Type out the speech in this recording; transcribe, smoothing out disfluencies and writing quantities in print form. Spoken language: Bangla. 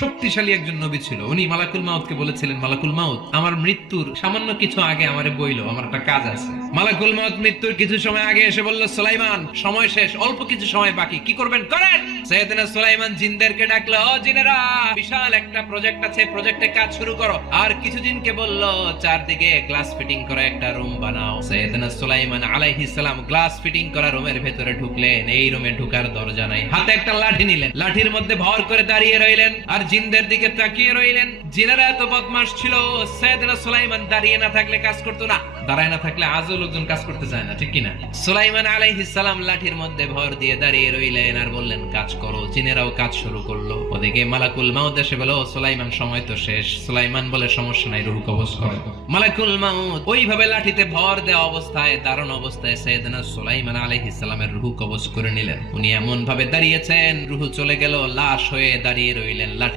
শক্তিশালী একজন নবী ছিল। উনি মালাকুল মাউতকে বলেছিলেন, মালাকুল মাউত, আমার মৃত্যুর সামান্য কিছু আগে আমারে বইলো, আমার একটা কাজ আছে। মালাকুল মাউত মৃত্যুর কিছু সময় আগে এসে বলল, সুলাইমান সময় শেষ, অল্প কিছু সময় বাকি, কি করবেন করেন। সাইয়েদনা সুলাইমান জিনদেরকে ডাকলো, ও জিনেরা, বিশাল একটা প্রজেক্ট আছে, প্রজেক্টে কাজ শুরু করো। আর কিছু জিনকে বলল, চারদিকে গ্লাস ফিটিং করা একটা রুম বানাও। সাইয়েদনা সুলাইমান আলাইহিস সালাম গ্লাস ফিটিং করা রুমের ভেতরে ঢুকলেন। এই রুমে ঢুকার দরজা নাই, হাতে একটা লাঠি নিলেন, লাঠির মধ্যে ভর করে দাঁড়িয়ে রইলেন আর জিনদের দিকে তাকিয়ে রইলেন। জিনেরা এত বদমাশ ছিল, সাইয়েদনা সুলাইমান দাঁড়িয়ে না থাকলে কাজ করতো না, দাঁড়ায় না থাকলে আজও লোকজন কাজ করতে চায় না, ঠিক কিনা? সুলাইমান আলাইহিস সালাম লাঠির মধ্যে ভর দিয়ে দাঁড়িয়ে রইলেন আর বললেন, কাজ করো। জিনেরাও কাজ শুরু করলো। ওদিকে মালাকুল মাউত এসে বলল, সুলাইমান সময় তো শেষ। সুলাইমান বলে, সমস্যা নাই, রূহ কবজ করো। মালাকুল মাউত ওইভাবে লাঠিতে ভর দেওয়া অবস্থায়, দারুণ অবস্থায় সাইয়েদনা সুলাইমান আলাইহিস সালামের রূহ কবজ করে নিলেন। উনি এমন ভাবে দাঁড়িয়েছেন, রূহ চলে গেল, লাশ হয়ে দাঁড়িয়ে রইলেন।